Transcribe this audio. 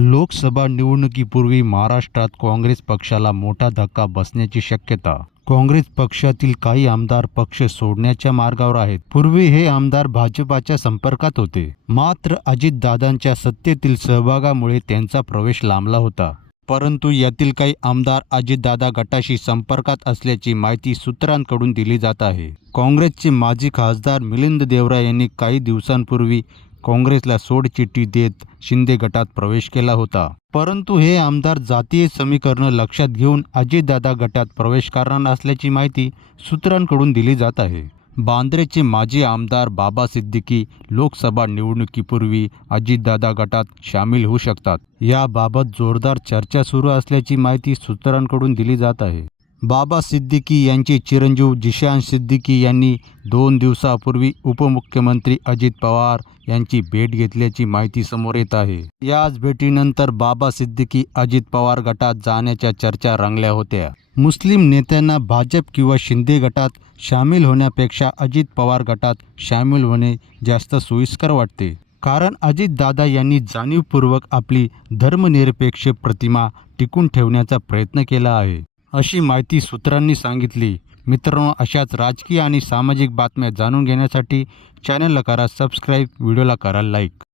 लोकसभा निवडणुकीपूर्वी महाराष्ट्रात काँग्रेस पक्षाला मोठा धक्का बसण्याची शक्यता. काँग्रेस पक्षातील काही आमदार पक्ष सोडण्याच्या मार्गावर आहेत. पूर्वी हे आमदार भाजपाच्या संपर्कात होते. मात्र अजितदादांच्या सत्तेतील सहभागामुळे त्यांचा प्रवेश लांबला होता. परंतु यातील काही आमदार अजितदादा गटाशी संपर्कात असल्याची माहिती सूत्रांकडून दिली जात आहे. काँग्रेसचे माजी खासदार मिलिंद देवरा यांनी काही दिवसांपूर्वी काँग्रेसला सोडचिठ्ठी देत शिंदे गटात प्रवेश केला होता. परंतु हे आमदार जातीय समीकरणं लक्षात घेऊन अजितदादा गटात प्रवेश करणार असल्याची माहिती सूत्रांकडून दिली जात आहे. बांद्रेचे माजी आमदार बाबा सिद्दीकी लोकसभा निवडणुकीपूर्वी अजितदादा गटात सामील होऊ शकतात. याबाबत जोरदार चर्चा सुरू असल्याची माहिती सूत्रांकडून दिली जात आहे. बाबा सिद्दीकी यांचे चिरंजीव जिशान सिद्दीकी यांनी दोन दिवसापूर्वी उपमुख्यमंत्री अजित पवार यांची भेट घेतल्याची माहिती समोर येत आहे. याच भेटीनंतर बाबा सिद्दीकी अजित पवार गटात जाण्याच्या चर्चा रंगल्या होत्या. मुस्लिम नेत्यांना भाजप किंवा शिंदे गटात सामील होण्यापेक्षा अजित पवार गटात सामील होणे जास्त सोयीस्कर वाटते. कारण अजितदादा यांनी जाणीवपूर्वक आपली धर्मनिरपेक्ष प्रतिमा टिकून ठेवण्याचा प्रयत्न केला आहे. अशी माहिती सूत्रांनी सांगितली. मित्रांनो अशाच राजकीय आणि सामाजिक बातम्या जाणून घेण्यासाठी चॅनलला करा सबस्क्राईब व्हिडिओला करा लाईक